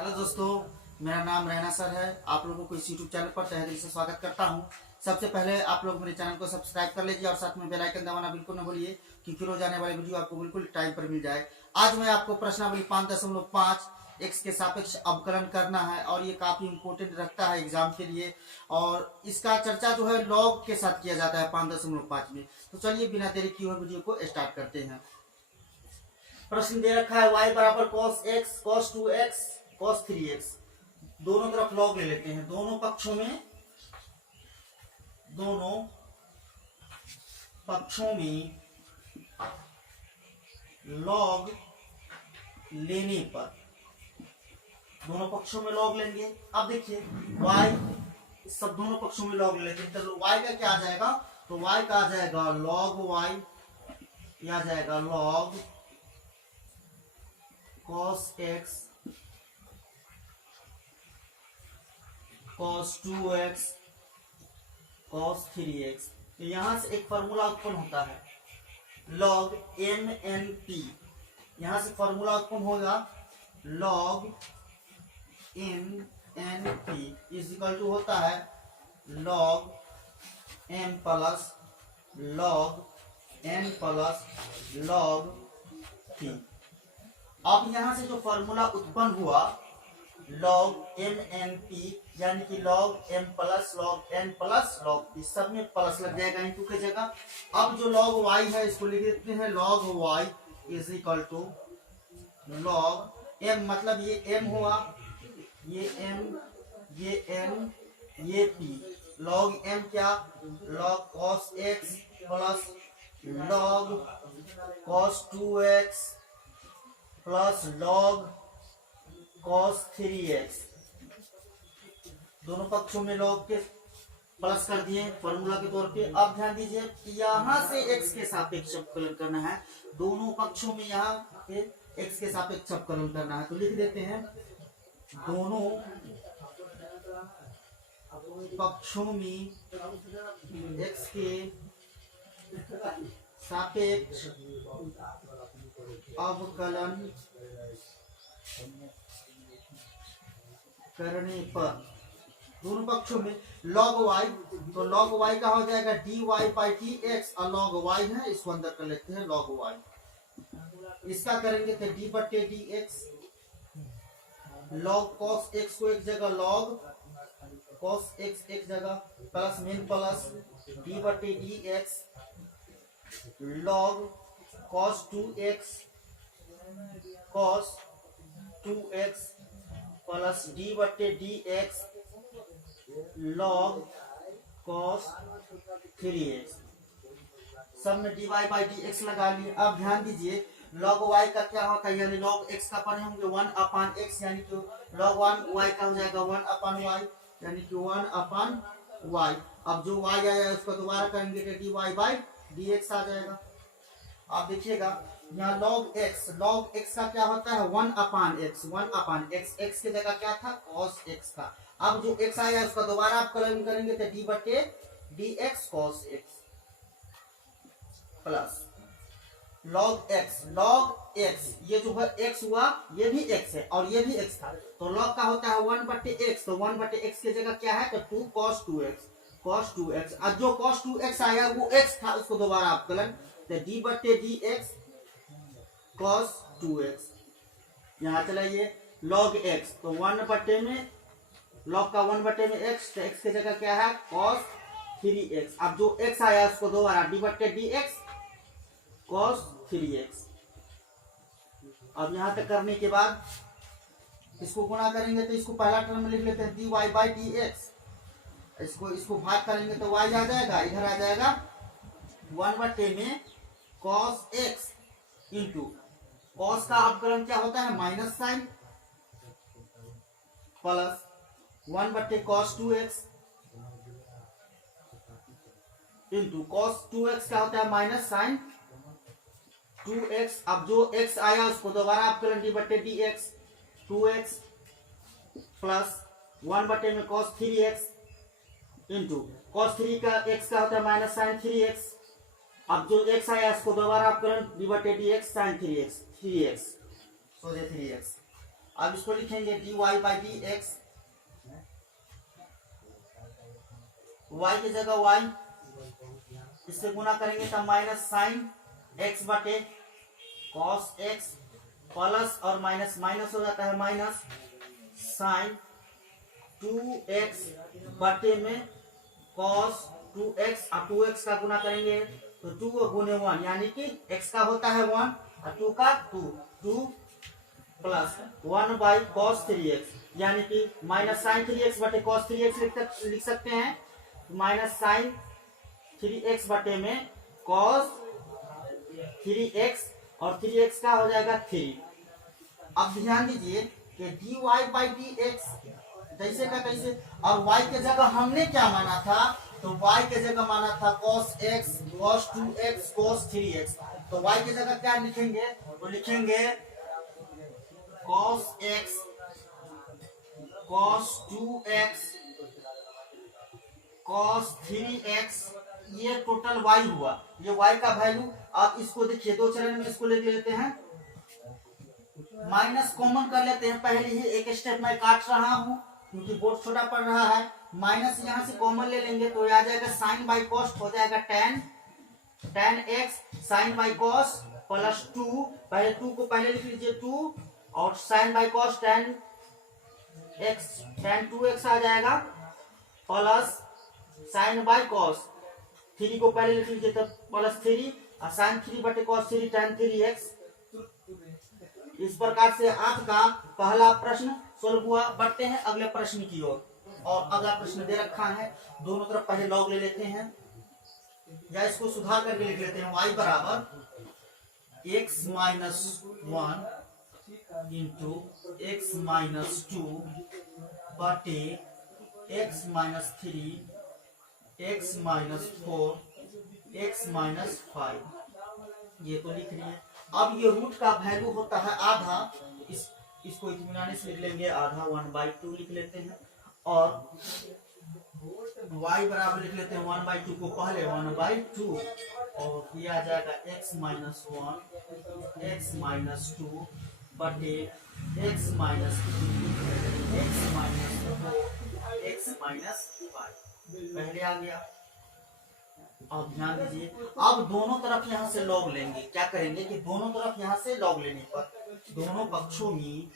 Hello दोस्तों, मेरा नाम रैना सर है। आप लोगों को इस यूट्यूब चैनल पर तहे दिल से स्वागत करता हूं। सबसे पहले आप लोग मेरे चैनल को सब्सक्राइब कर लीजिए और साथ में बेल आइकन दबाना बिल्कुल न भूलिए, क्योंकि रोज आने वाले वीडियो आपको बिल्कुल टाइम पर मिल जाए। आज मैं आपको प्रश्नावली 5.5 एक्स के सापेक्ष अवकलन करना है और ये काफी इंपोर्टेंट रखता है एग्जाम के लिए। और इसका चर्चा जो है लॉग के साथ किया जाता है 5.5 में। तो चलिए बिना देरी किए हुए वीडियो को स्टार्ट करते हैं। प्रश्न दे रखा है y बराबर cos x, cos 2x, cos 3x। दोनों तरफ लॉग ले लेते हैं। दोनों पक्षों में लॉग लेने पर दोनों पक्षों में लॉग लेंगे। अब देखिए y सब दोनों पक्षों में लॉग ले लेते हैं। तो y का क्या आ जाएगा? तो y का आ जाएगा log y, यह आ जाएगा log cos x cos 2x cos 3x। तो यहां से एक फॉर्मूला उत्पन्न होता है log mnp। यहां से फॉर्मूला उत्पन्न होगा log mnp is equal to होता है log m plus log n plus log p। अब यहां से जो फॉर्मूला उत्पन्न हुआ log mnp यानी कि log m plus log n plus log p, सब में प्लस लग जाएगा इनटू की जगह। अब जो log y है इसको लिख देते हैं log y is equal to log m, मतलब ये m हुआ, ये m, ये n, ये p। log m क्या? log cos x plus log cos 2x plus log cos 3x। दोनों पक्षों में log के प्लस कर दिए फॉर्मूला के तौर पे। अब ध्यान दीजिए यहां से x के सापेक्ष अवकलन करना है। दोनों पक्षों में यहाँ पे x के सापेक्ष अवकलन करना है। तो लिख देते हैं दोनों पक्षों में x के सापेक्ष अवकलन करने पर दोनों पक्षों में log y, तो log y का हो जाएगा dy बाई dx और log y है, इसको अंदर कर लेते हैं log y। इसका करेंगे तो d बटे dx, log cos x को एक जगह log cos x एक जगह प्लस में प्लस d बटे dx log cos 2x cos 2x plus d बटे dx log cos 3x। सब में dy बाई dx लगा लिए। अब ध्यान दीजिए log y का क्या होता है, यानी log x का पढ़े होंगे 1/x, यानी कि log 1 y का हो जाएगा 1/y, यानी कि 1/y। अब जो y आया उसको दोबारा करेंगे तो dy बाई dx आ जाएगा। आप देखिएगा यहाँ log x का क्या होता है 1/x, x की जगह क्या था cos x था। अब जो x आया उसका दोबारा आप कलन करेंगे तो d बटे dx cos x plus log x, ये जो है x हुआ, ये भी x है और ये भी x था, तो log का होता है 1/x, तो 1/x की जगह क्या है तो 2 cos 2x। अब जो cos 2x आया वो x था, उसको दोबारा आप कलन तो d बटे dx cos 2x। यहाँ चलाइए log x, तो 1/में log का 1/में x, तो x की जगह क्या है cos 3x। अब जो x आया उसको दोबारा d बटे dx cos 3x। अब यहाँ तक करने के बाद इसको गुणा करेंगे तो इसको पहला टर्म में लिख लेते हैं dy बाई dx। इसको भाग करेंगे तो y आ जाएगा, इधर आ जाएगा 1/में cos x इंटू cos का अवकलन क्या होता है minus sine plus 1/cos 2x into cos 2x क्या होता है माइनस साइन 2x। अब जो x आया उसको दोबारा अवकलन d बटे dx 2x प्लस 1/में cos 3x इंटू cos 3 का x का होता है माइनस साइन 3x। अब जो x आया इसको दोबारा अवकलन d बटे dx साइन 3x 3x। अब इसको लिखेंगे dy by D x, y की जगह y, इससे गुना करेंगे तब माइनस साइन x बटे कॉस x, प्लस और माइनस माइनस हो जाता है माइनस साइन 2x बटे में कॉस 2x, और 2x का गुना करेंगे तो 2 गुने 1 यानी कि x का होता है 1 और 2 का 2 प्लस 1 बाई कॉस 3x यानी कि माइनस साइन 3x बटे कॉस 3x लिख सकते हैं, माइनस साइन 3x बटे में कॉस 3x और 3x का हो जाएगा 3। अब ध्यान दीजिए कि dy बाई डी एक्स कैसे का कैसे, और y के जगह हमने क्या माना था, तो y के जगह माना था cos x, cos 2x, cos 3x, तो y के जगह क्या लिखेंगे, तो लिखेंगे cos x, cos 2x, cos 3x, ये टोटल y हुआ, ये y का वैल्यू। अब इसको देखिए दो चरण में इसको ले लेते हैं, माइनस कॉमन कर लेते हैं, पहले ही एक स्टेप में काट रहा हूं क्योंकि बोर्ड छोटा पड़ रहा है, माइनस यहां से कॉमन ले लेंगे तो आ जाएगा साइन बाई कॉस हो जाएगा tan x sine by cos plus 2, पहले 2 को पहले लिख लीजिए 2 और sine by cos tan 2x आ जाएगा प्लस साइन बाई कॉस 3 को पहले लिख लीजिए तब प्लस 3 और साइन 3 बटे कॉस 3 tan 3x। इस प्रकार से आपका पहला प्रश्न सोल्व हुआ। बढ़ते हैं अगले प्रश्न की ओर, और अगला प्रश्न दे रखा है, दोनों तरफ पहले लॉग ले लेते हैं या इसको सुधार करके लिख लेते हैं, y बराबर x minus 1 into x minus 2 बटे x minus 3 x minus 4 x minus 5, ये तो लिख रही है। अब ये रूट का वैल्यू होता है आधा, इसको इत्मीनान से लिख लेंगे आधा 1/2 लिख लेते हैं, और y बराबर लिख लेते हैं 1/2 को पहले 1/2 और किया जाएगा x माइनस 1 x माइनस 2 बटे x minus 3 x minus 4 x minus 5, पहले आ गया। अब ध्यान दीजिए, अब दोनों तरफ यहां से लॉग लेंगे, क्या करेंगे कि दोनों तरफ यहां से लॉग लेने पर दोनों पक्षों में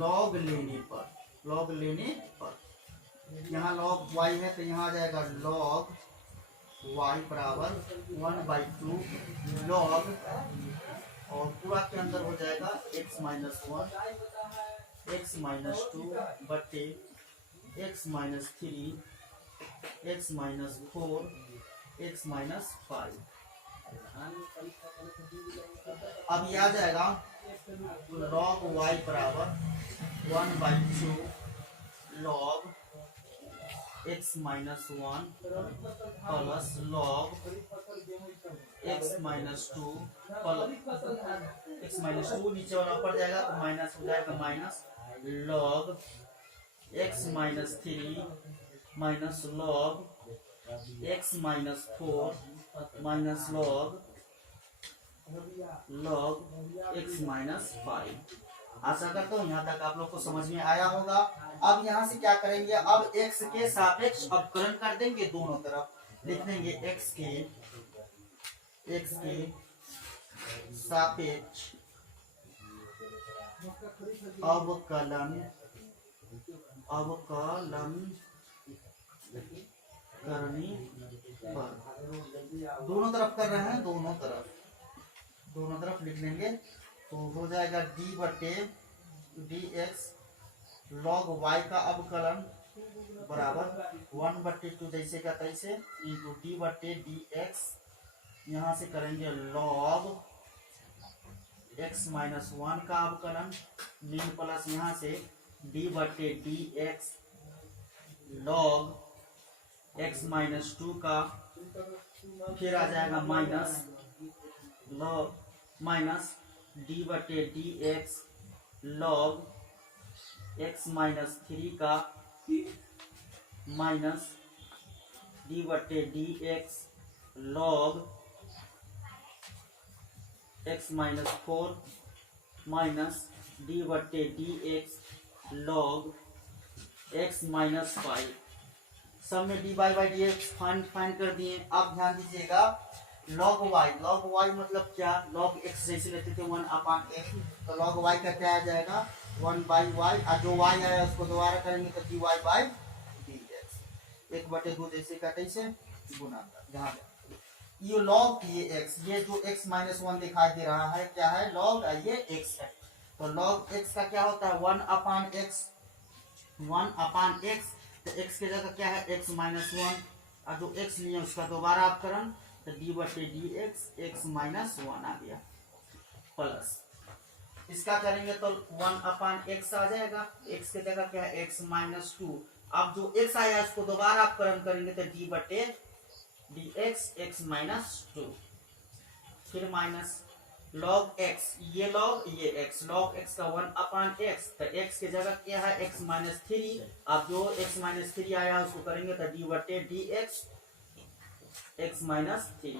लॉग लेने पर यहाँ लॉग y है तो यहाँ आ जाएगा लॉग y बराबर 1/2 लॉग, और पूरा के अंदर हो जाएगा x माइनस 1 x माइनस 2 बटे x minus 3 x minus 4 x minus 5। अब ये आ जाएगा log y बराबर 1/2 log x minus 1 plus log x minus 2 x minus 2 नीचे वाला ऊपर जाएगा तो माइनस हो जाएगा minus log x minus 3 minus log x minus 4 minus log x minus 5। आशा करता हूँ यहाँ तक आप लोग को समझ में आया होगा। अब यहाँ से क्या करेंगे, अब x के सापेक्ष अवकलन कर देंगे, दोनों तरफ लिख देंगे x के सापेक्ष अवकलन करने पर, दोनों तरफ कर रहे हैं, दोनों तरफ लिख लेंगे तो हो जाएगा d बटे डी एक्स लॉग y का अवकलन बराबर 1/2 जैसे का तैसे इंटू डी बटे डी एक्स, यहाँ से करेंगे लॉग x माइनस 1 का अवकलन मीन प्लस यहाँ से d बटे D X log x minus 2 का, फिर आ जाएगा माइनस लॉग माइनस d बटे D X log x minus 3 का माइनस d बटे D X log X minus 4 minus D बटे D X log X minus 5। सब में D by D X find कर दिए। अब ध्यान दीजिएगा log y मतलब क्या, log x जैसे लेते थे 1/x, तो log y का क्या आ जाएगा 1/y, और जो y आया उसको दोबारा करेंगे तो dy बाई dx, 1/2 जैसे का तैसे गुना कर। ध्यान ये log ये x, ये जो x माइनस 1 दिखाई दे रहा है क्या है log, ये x है, तो log x का क्या होता है 1/x, 1/x, तो x की जगह क्या है x माइनस 1, और जो x लिए उसका दोबारा अपकरण, तो डी बटे डी एक्स माइनस 1 आ गया, प्लस इसका करेंगे तो 1/x आ जाएगा, x की जगह क्या है x माइनस 2। अब जो x आया उसको दोबारा अपकरण करेंगे तो डी बटे डी एक्स माइनस 2, फिर माइनस log x, ये log ये x, log x का 1/x, तो x की जगह क्या है x माइनस 3। अब जो x माइनस 3 आया उसको करेंगे तो डी बटे डी एक्स माइनस 3।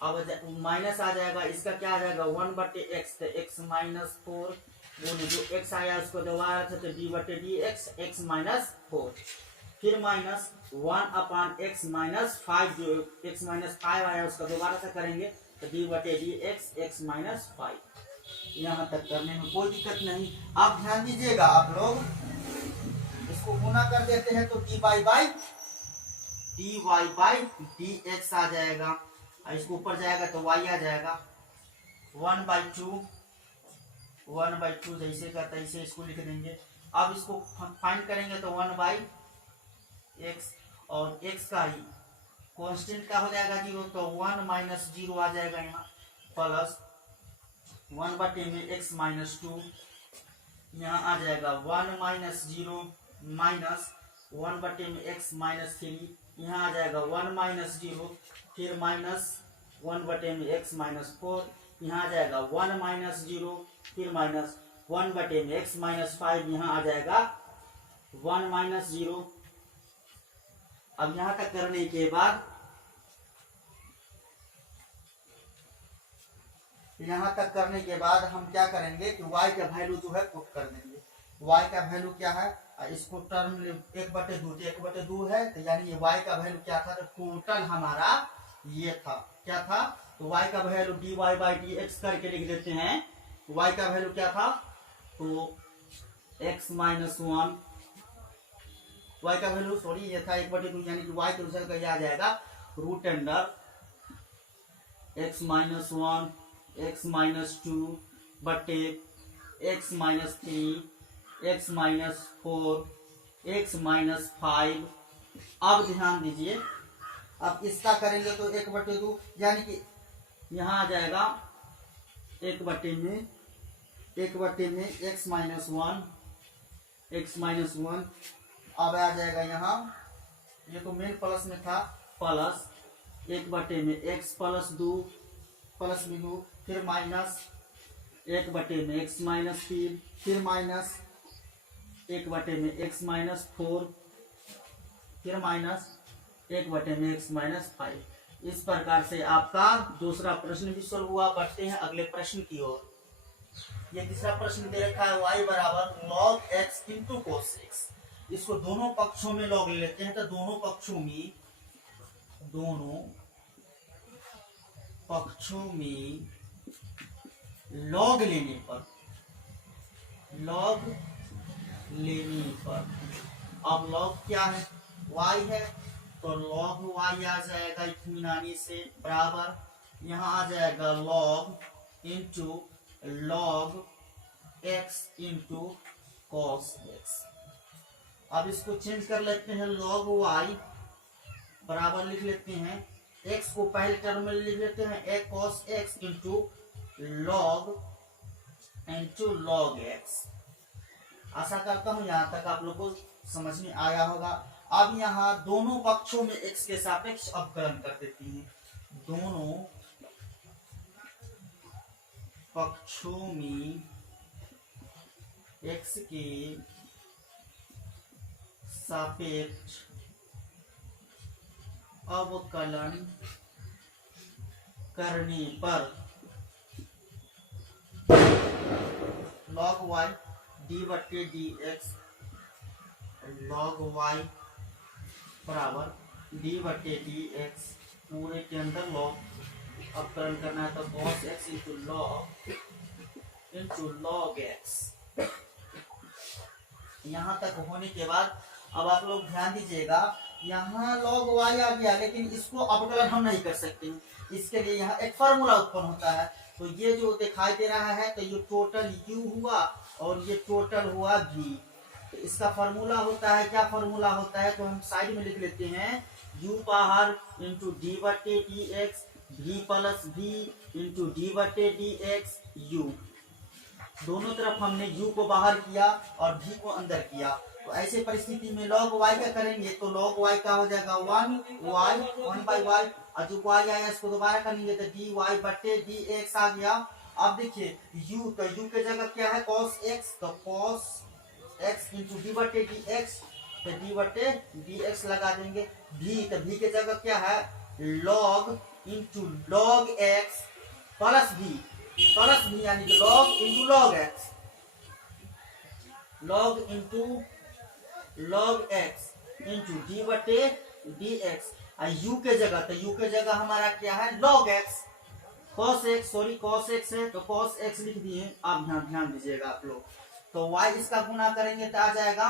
अब माइनस आ जाएगा, इसका क्या आ जाएगा 1/x, तो x माइनस 4, जो x आया उसको दोबारा तो डी बटे डी एक्स माइनस 4, फिर माइनस 1/x माइनस 5, जो x माइनस 5 आया उसका दोबारा से करेंगे तो डी बटे डी एक्स माइनस 5। यहाँ तक करने में कोई दिक्कत नहीं। अब ध्यान दीजिएगा आप लोग इसको गुना कर देते हैं तो D Y by D X आ जाएगा, और इसको ऊपर जाएगा तो y आ जाएगा 1/2 जैसे का तैसे इसको लिख देंगे। अब इसको फाइंड करेंगे तो 1/x, और x का ही कांस्टेंट का हो जाएगा 0, तो 1 माइनस 0 आ जाएगा यहाँ, प्लस 1/में x माइनस 2, यहाँ आ जाएगा 1 माइनस 0 माइनस 1/में x माइनस 3, यहाँ आ जाएगा 1 माइनस 0, फिर माइनस 1/में x माइनस 4, यहाँ आ जाएगा 1 माइनस 0, फिर माइनस 1/में x माइनस 5, यहाँ आ जाएगा 1 माइनस 0। अब यहाँ तक करने के बाद हम क्या करेंगे कि y का वैल्यू जो है पुट कर देंगे। y का वैल्यू क्या है, इसको टर्म 1/2 है, तो यानी ये y का वैल्यू क्या था, तो टोटल हमारा ये था, क्या था, तो y का value dy by D x करके लिख देते हैं। y का वैल्यू क्या था, तो x माइनस 1, y का वैल्यू सॉरी ये था 1/2, यानी कि y के रिजल्ट का आ जाएगा root under x minus 1, x minus 2 बटे x minus 3, x minus 4, x minus 5। अब ध्यान दीजिए, अब इसका करेंगे तो 1/2, यानी कि यहाँ आ जाएगा 1/में x माइनस 1, अब आ जाएगा यहाँ, ये तो मेन प्लस में था, प्लस 1/में x प्लस 2 प्लस में 2, फिर माइनस 1/में x माइनस 3, फिर माइनस 1/में x माइनस 4, फिर माइनस 1/में x माइनस 5। इस प्रकार से आपका दूसरा प्रश्न भी सॉल्व हुआ। बढ़ते हैं अगले प्रश्न की ओर। ये तीसरा प्रश्न दे रखा है y बराबर log x into cos x। इसको दोनों पक्षों में log ले लेते हैं, तो दोनों पक्षों में log लेने पर अब log क्या है, y है, तो log y आ जाएगा इत्मीनानी से, बराबर यहाँ आ जाएगा log into log x into cos x। अब इसको चेंज कर लेते हैं, log y बराबर लिख लेते हैं, x को पहले टर्म में लिख लेते हैं a cos x into log x। आशा करता हूं यहां तक आप लोग को समझ में आया होगा। अब यहाँ दोनों पक्षों में x के सापेक्ष अवकलन कर देती हैं, दोनों पक्षों में x के सापेक्ष अवकलन करने पर log y d/dx log y बराबर d/dx पूरे के अंदर log अपकरण करना है तो cos x into log x। यहाँ तक होने के बाद अब आप लोग ध्यान दीजिएगा, यहाँ log y आ गया लेकिन इसको अपकलन हम नहीं कर सकते, इसके लिए यहाँ एक फॉर्मूला उत्पन्न होता है। तो ये जो दिखाई दे रहा है तो ये टोटल u हुआ और ये टोटल हुआ v। तो इसका फॉर्मूला होता है, क्या फॉर्मूला होता है तो हम साइड में लिख लेते हैं, u power into d/dx v plus v into d/dx u। दोनों तरफ हमने u को बाहर किया और v को अंदर किया। तो ऐसे परिस्थिति में log y का करेंगे तो log y का हो जाएगा 1/y और जो y आया इसको दोबारा करेंगे तो dy/dx आ गया। अब देखिए u, तो u के जगह क्या है cos x, तो cos x इंटू d/dx तो d/dx लगा देंगे। v, तो v के जगह क्या है log into log x plus v यानी कि log into log x, log into log x into d/dx और u के जगह, तो u के जगह हमारा क्या है log x, cos x है तो cos x लिख दिए। आप ध्यान दीजिएगा आप लोग, तो y इसका गुना करेंगे तो आ जाएगा,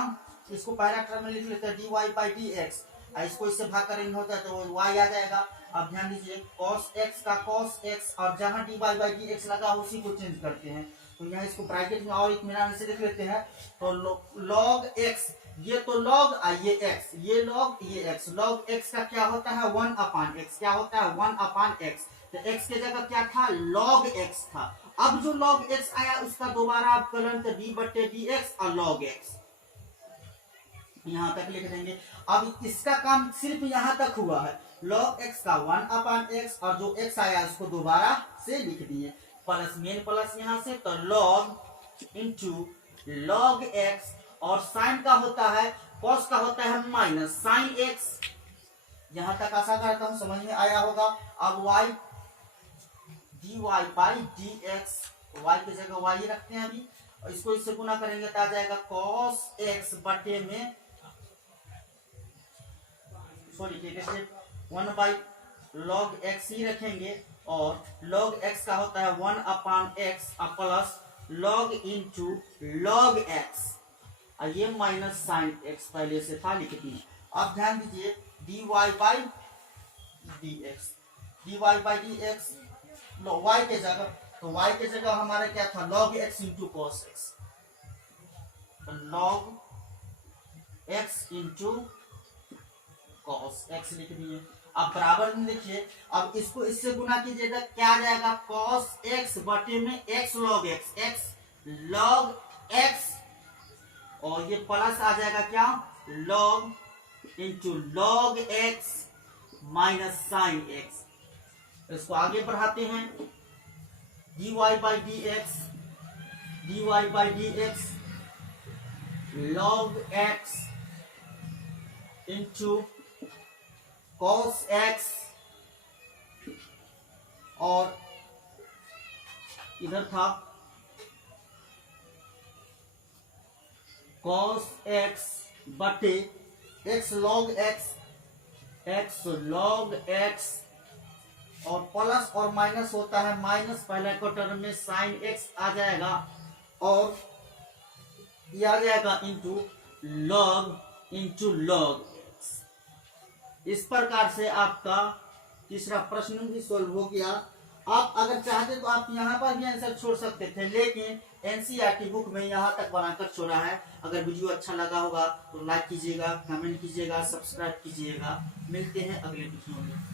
इसको पहला टर्म में लिख लेते हैं dy/dx और इसको इससे भाग करेंगे होता है तो y आ जाएगा। अब ध्यान दीजिए cos x का cos x और जहां dy/dx लगा उसी को चेंज करते हैं, तो यहाँ इसको ब्रैकेट में और इत्मीनान से लिख लेते हैं। तो log x, ये तो log ये x, ये log ये x, log x का क्या होता है 1/x, क्या होता है 1/x। तो x के जगह क्या था log x था। अब जो log x आया उसका दोबारा आप कलन तो d/dx और log x यहाँ तक लिख देंगे। अब इसका काम सिर्फ यहाँ तक हुआ है, log x का 1/x और जो x आया उसको दोबारा से लिख दिए, प्लस मेन प्लस यहाँ से तो log इंटू log x और साइन का होता है cos का होता है माइनस साइन x। यहाँ तक आशा करता हूँ समझ में आया होगा। अब y dy/dx, y की जगह y रखते हैं अभी और इसको इससे गुना करेंगे तो आ जाएगा cos x बटे में ठीक है 1/log x ही रखेंगे और log x का होता है 1/x plus log into log x और ये माइनस साइन x पहले से था लिख दी। अब ध्यान दीजिए dy/dx y के जगह, तो y के जगह हमारा क्या था log x into cos x, log x into cos x लिख दिए। अब बराबर में देखिए, अब इसको इससे गुना कीजिएगा क्या आ जाएगा cos x बटे में x log x और ये प्लस आ जाएगा क्या log into log x minus sine x। इसको आगे बढ़ाते हैं dy/dx log x into cos x और इधर था cos x बटे x log x और प्लस और माइनस होता है माइनस, पहले क्वार्टर में साइन x आ जाएगा और ये आ जाएगा इंटू log x। इस प्रकार से आपका तीसरा प्रश्न भी सोल्व हो गया। आप अगर चाहते तो आप यहाँ पर भी आंसर छोड़ सकते थे, लेकिन एनसीईआरटी बुक में यहाँ तक बनाकर छोड़ा है। अगर वीडियो अच्छा लगा होगा तो लाइक कीजिएगा, कमेंट कीजिएगा, सब्सक्राइब कीजिएगा। मिलते हैं अगले वीडियो में।